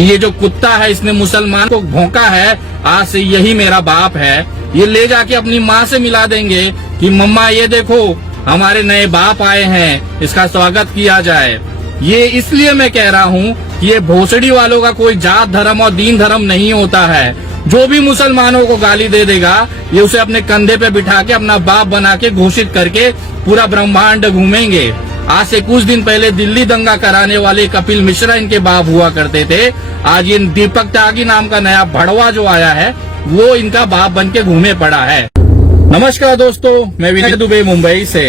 कि ये जो कुत्ता है इसने मुसलमान को भौंका है, आज से यही मेरा बाप है। ये ले जाके अपनी माँ से मिला देंगे कि मम्मा ये देखो हमारे नए बाप आए हैं, इसका स्वागत किया जाए। ये इसलिए मैं कह रहा हूँ कि ये भोसड़ी वालों का कोई जात धर्म और दीन धर्म नहीं होता है। जो भी मुसलमानों को गाली दे देगा ये उसे अपने कंधे पे बिठा के अपना बाप बना के घोषित करके पूरा ब्रह्मांड घूमेंगे। आज से कुछ दिन पहले दिल्ली दंगा कराने वाले कपिल मिश्रा इनके बाप हुआ करते थे। आज ये दीपक त्यागी नाम का नया भड़वा जो आया है वो इनका बाप बन के घूमे पड़ा है। नमस्कार दोस्तों, मैं विनय दुबे मुंबई से।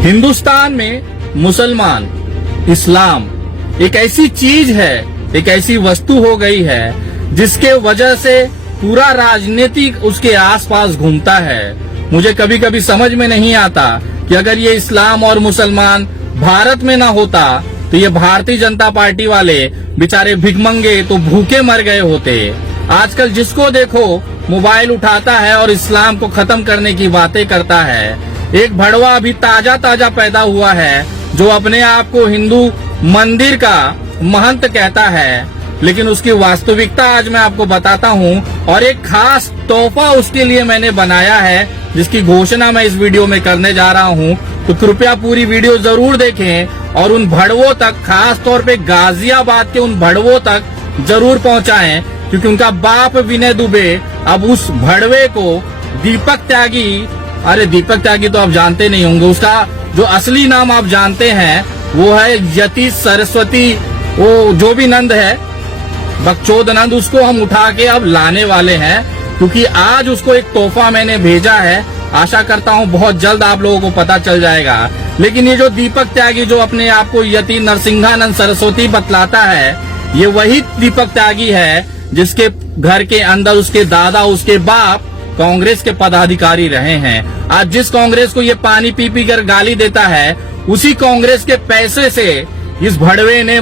हिंदुस्तान में मुसलमान, इस्लाम एक ऐसी चीज है, एक ऐसी वस्तु हो गई है जिसके वजह से पूरा राजनीतिक उसके आसपास घूमता है। मुझे कभी कभी समझ में नहीं आता कि अगर ये इस्लाम और मुसलमान भारत में ना होता तो ये भारतीय जनता पार्टी वाले बेचारे भिखमंगे तो भूखे मर गए होते। आजकल जिसको देखो मोबाइल उठाता है और इस्लाम को खत्म करने की बातें करता है। एक भड़वा अभी ताजा ताजा पैदा हुआ है जो अपने आप को हिंदू मंदिर का महंत कहता है, लेकिन उसकी वास्तविकता आज मैं आपको बताता हूँ और एक खास तोहफा उसके लिए मैंने बनाया है जिसकी घोषणा मैं इस वीडियो में करने जा रहा हूँ। तो कृपया पूरी वीडियो जरूर देखें और उन भड़वों तक, खास तौर पे गाजियाबाद के उन भड़वों तक जरूर पहुँचाएं, क्योंकि उनका बाप विनय दुबे अब उस भड़वे को दीपक त्यागी, अरे दीपक त्यागी तो आप जानते नहीं होंगे, उसका जो असली नाम आप जानते हैं वो है यति सरस्वती, वो जो भी नंद है बकचोद नंद, उसको हम उठा के अब लाने वाले हैं, क्योंकि आज उसको एक तोहफा मैंने भेजा है। आशा करता हूँ बहुत जल्द आप लोगों को पता चल जाएगा। लेकिन ये जो दीपक त्यागी जो अपने आप को यति नरसिंहानंद सरस्वती बतलाता है, ये वही दीपक त्यागी है जिसके घर के अंदर उसके दादा, उसके बाप कांग्रेस के पदाधिकारी रहे हैं। आज जिस कांग्रेस को ये पानी पी पी कर गाली देता है, उसी कांग्रेस के पैसे से इस भड़वे ने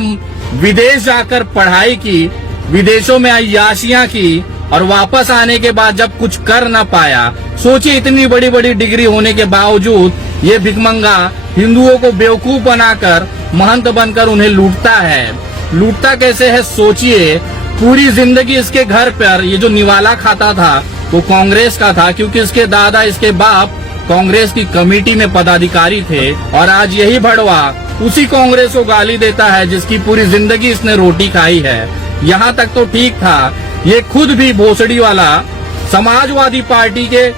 विदेश जाकर पढ़ाई की, विदेशों में अय्याशियां की और वापस आने के बाद जब कुछ कर न पाया, सोचिए इतनी बड़ी बड़ी डिग्री होने के बावजूद ये भिखमंगा हिंदुओं को बेवकूफ बनाकर महंत बनकर उन्हें लूटता है। लूटता कैसे है सोचिए। पूरी जिंदगी इसके घर पर ये जो निवाला खाता था वो कांग्रेस का था, क्योंकि इसके दादा, इसके बाप कांग्रेस की कमेटी में पदाधिकारी थे। और आज यही भड़वा उसी कांग्रेस को गाली देता है जिसकी पूरी जिंदगी इसने रोटी खाई है। यहाँ तक तो ठीक था, ये खुद भी भोसड़ी वाला समाजवादी पार्टी के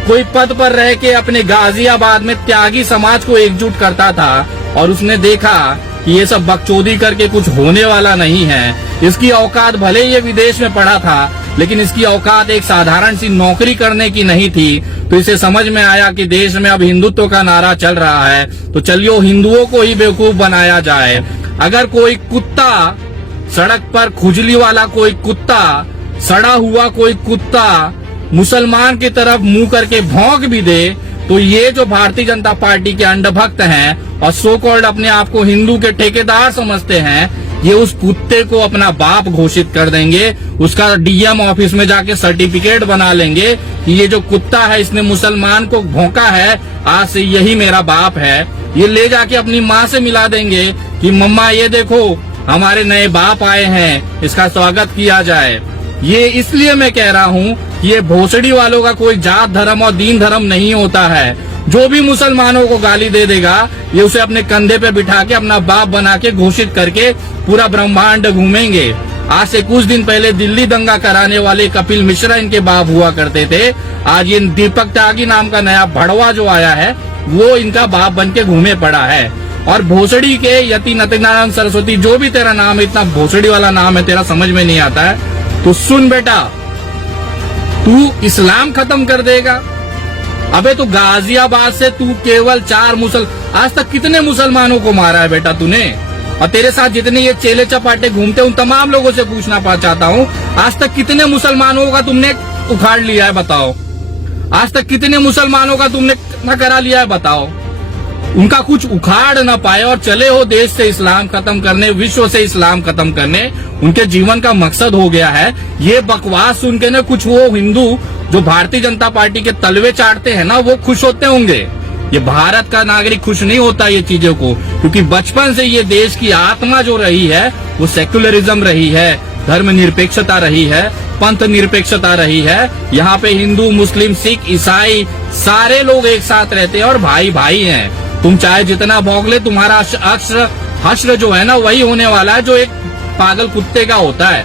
कोई पद पर रह के अपने गाजियाबाद में त्यागी समाज को एकजुट करता था और उसने देखा कि ये सब बकचोदी करके कुछ होने वाला नहीं है। इसकी औकात, भले ये विदेश में पढ़ा था लेकिन इसकी औकात एक साधारण सी नौकरी करने की नहीं थी। तो इसे समझ में आया कि देश में अब हिंदुत्व का नारा चल रहा है, तो चलिए हिंदुओं को ही बेवकूफ बनाया जाए। अगर कोई कुत्ता सड़क पर, खुजली वाला कोई कुत्ता, सड़ा हुआ कोई कुत्ता मुसलमान की तरफ मुंह करके भौंक भी दे, तो ये जो भारतीय जनता पार्टी के अंधभक्त हैं और सो कॉल्ड अपने आप को हिंदू के ठेकेदार समझते हैं, ये उस कुत्ते को अपना बाप घोषित कर देंगे। उसका डीएम ऑफिस में जाके सर्टिफिकेट बना लेंगे कि ये जो कुत्ता है इसने मुसलमान को भौंका है, आज से यही मेरा बाप है। ये ले जाके अपनी माँ से मिला देंगे कि मम्मा ये देखो हमारे नए बाप आए हैं, इसका स्वागत किया जाए। ये इसलिए मैं कह रहा हूँ कि ये भोसड़ी वालों का कोई जात धर्म और दीन धर्म नहीं होता है। जो भी मुसलमानों को गाली दे देगा ये उसे अपने कंधे पे बिठा के अपना बाप बना के घोषित करके पूरा ब्रह्मांड घूमेंगे। आज से कुछ दिन पहले दिल्ली दंगा कराने वाले कपिल मिश्रा इनके बाप हुआ करते थे। आज ये दीपक त्यागी नाम का नया भड़वा जो आया है वो इनका बाप बन के घूमे पड़ा है। और भोसड़ी के यति नरसिंहानंद सरस्वती, जो भी तेरा नाम है, इतना भोसड़ी वाला नाम है तेरा, समझ में नहीं आता है। तो सुन बेटा, तू इस्लाम खत्म कर देगा। अबे तो गाजियाबाद से तू केवल 4 आज तक कितने मुसलमानों को मारा है बेटा तूने? और तेरे साथ जितने ये चेले चपाटे घूमते उन तमाम लोगों से पूछना चाहता हूँ, आज तक कितने मुसलमानों का तुमने उखाड़ लिया है बताओ? आज तक कितने मुसलमानों का तुमने न करा लिया है बताओ? उनका कुछ उखाड़ न पाए और चले हो देश से इस्लाम खत्म करने, विश्व से इस्लाम खत्म करने, उनके जीवन का मकसद हो गया है। ये बकवास सुन के ना कुछ वो हिंदू जो भारतीय जनता पार्टी के तलवे चाटते हैं ना, वो खुश होते होंगे। ये भारत का नागरिक खुश नहीं होता ये चीजों को, क्योंकि बचपन से ये देश की आत्मा जो रही है वो सेक्युलरिज्म रही है, धर्म निरपेक्षता रही है, पंथ निरपेक्षता रही है। यहाँ पे हिंदू, मुस्लिम, सिख, ईसाई सारे लोग एक साथ रहते हैं और भाई भाई हैं। तुम चाहे जितना भौंक ले, तुम्हारा हश्र जो है ना वही होने वाला है जो एक पागल कुत्ते का होता है।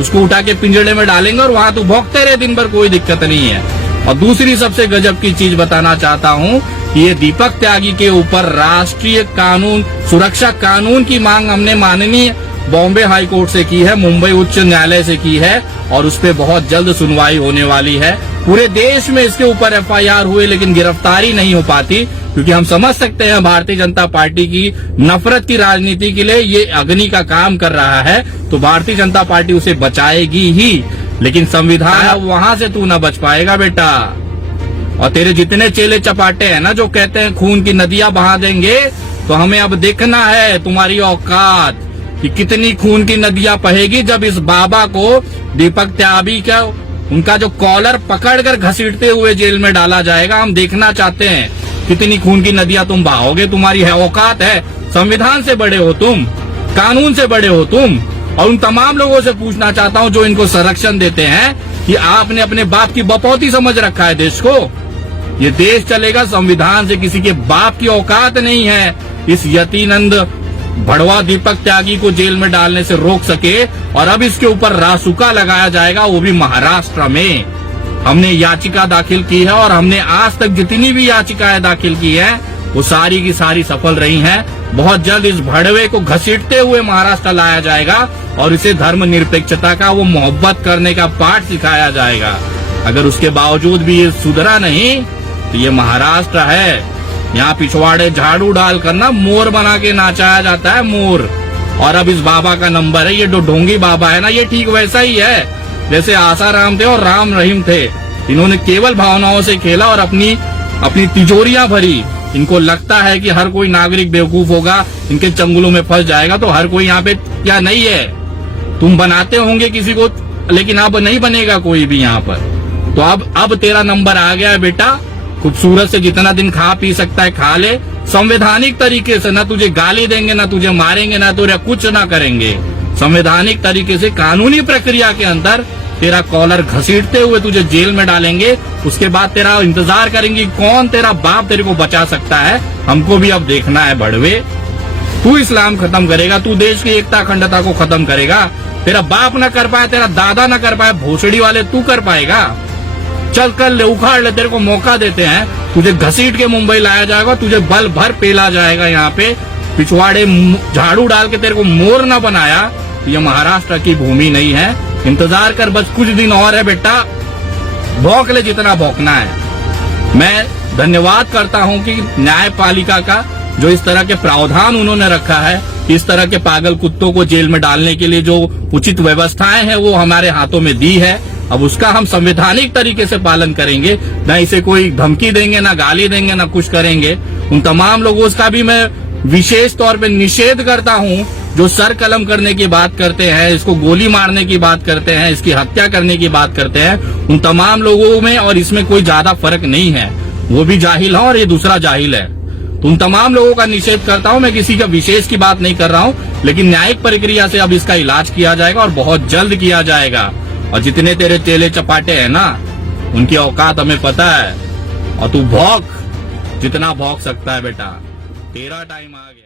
उसको उठा के पिंजड़े में डालेंगे और वहां तू भौंकते रहे दिन भर, कोई दिक्कत नहीं है। और दूसरी सबसे गजब की चीज बताना चाहता हूँ, ये दीपक त्यागी के ऊपर राष्ट्रीय कानून सुरक्षा कानून की मांग हमने माननीय बॉम्बे हाई कोर्ट से की है, मुंबई उच्च न्यायालय से की है और उस पे बहुत जल्द सुनवाई होने वाली है। पूरे देश में इसके ऊपर एफआईआर हुए लेकिन गिरफ्तारी नहीं हो पाती, क्योंकि हम समझ सकते हैं भारतीय जनता पार्टी की नफरत की राजनीति के लिए ये अग्नि का काम कर रहा है, तो भारतीय जनता पार्टी उसे बचाएगी ही। लेकिन संविधान वहां से तू न बच पाएगा बेटा। और तेरे जितने चेले चपाटे हैं ना जो कहते हैं खून की नदियां बहा देंगे, तो हमें अब देखना है तुम्हारी औकात कि कितनी खून की नदियां बहेगी जब इस बाबा को दीपक त्यागी का उनका जो कॉलर पकड़कर घसीटते हुए जेल में डाला जाएगा। हम देखना चाहते हैं कितनी खून की नदियां तुम बहाओगे। तुम्हारी है औकात है, संविधान से बड़े हो तुम, कानून से बड़े हो तुम। और उन तमाम लोगों से पूछना चाहता हूं जो इनको संरक्षण देते हैं कि आपने अपने बाप की बपौती समझ रखा है देश को। ये देश चलेगा संविधान से, किसी के बाप की औकात नहीं है इस यतीनंद भड़वा दीपक त्यागी को जेल में डालने से रोक सके। और अब इसके ऊपर रासुका लगाया जाएगा, वो भी महाराष्ट्र में। हमने याचिका दाखिल की है और हमने आज तक जितनी भी याचिकाएं दाखिल की है वो सारी की सारी सफल रही हैं। बहुत जल्द इस भड़वे को घसीटते हुए महाराष्ट्र लाया जाएगा और इसे धर्म निरपेक्षता का वो मोहब्बत करने का पाठ सिखाया जाएगा। अगर उसके बावजूद भी ये सुधरा नहीं तो ये महाराष्ट्र है, यहाँ पिछवाड़े झाड़ू डाल कर ना मोर बना के नाचाया जाता है, मोर। और अब इस बाबा का नंबर है, ये जो ढोंगी बाबा है ना, ये ठीक वैसा ही है जैसे आसाराम थे और राम रहीम थे। इन्होंने केवल भावनाओं से खेला और अपनी तिजोरियां भरी। इनको लगता है कि हर कोई नागरिक बेवकूफ होगा, इनके चंगुलों में फंस जाएगा, तो हर कोई यहाँ पे क्या नहीं है। तुम बनाते होंगे किसी को, लेकिन अब नहीं बनेगा कोई भी यहाँ पर। तो अब तेरा नंबर आ गया है बेटा। खूबसूरत से जितना दिन खा पी सकता है खा ले, संवैधानिक तरीके से। ना तुझे गाली देंगे, ना तुझे मारेंगे, ना तुझे कुछ ना करेंगे। संवैधानिक तरीके से कानूनी प्रक्रिया के अंदर तेरा कॉलर घसीटते हुए तुझे जेल में डालेंगे। उसके बाद तेरा इंतजार करेंगे कौन तेरा बाप तेरे को बचा सकता है। हमको भी अब देखना है भड़वे, तू इस्लाम खत्म करेगा, तू देश की एकता अखंडता को खत्म करेगा। तेरा बाप ना कर पाए, तेरा दादा ना कर पाए, भोसड़ी वाले तू कर पाएगा। चल कर ले, उखाड़ ले, तेरे को मौका देते हैं। तुझे घसीट के मुंबई लाया जाएगा, तुझे बल भर पेला जाएगा। यहाँ पे पिछवाड़े झाड़ू डाल के तेरे को मोर ना बनाया, ये महाराष्ट्र की भूमि नहीं है। इंतजार कर, बस कुछ दिन और है बेटा, भौंक ले जितना भौंकना है। मैं धन्यवाद करता हूँ कि न्यायपालिका का जो इस तरह के प्रावधान उन्होंने रखा है, इस तरह के पागल कुत्तों को जेल में डालने के लिए जो उचित व्यवस्थाएं हैं वो हमारे हाथों में दी है। अब उसका हम संवैधानिक तरीके से पालन करेंगे, न इसे कोई धमकी देंगे, न गाली देंगे, न कुछ करेंगे। उन तमाम लोगों का भी मैं विशेष तौर पे निषेध करता हूँ जो सर कलम करने की बात करते हैं, इसको गोली मारने की बात करते हैं, इसकी हत्या करने की बात करते हैं। उन तमाम लोगों में और इसमें कोई ज्यादा फर्क नहीं है। वो भी जाहिल है और ये दूसरा जाहिल है। तो उन तमाम लोगों का निषेध करता हूँ। मैं किसी का विशेष की बात नहीं कर रहा हूँ, लेकिन न्यायिक प्रक्रिया से अब इसका इलाज किया जाएगा और बहुत जल्द किया जाएगा। और जितने तेरे चेले चपाटे हैं ना, उनकी औकात हमें पता है। और तू भौंक जितना भौंक सकता है बेटा, तेरा टाइम आ गया।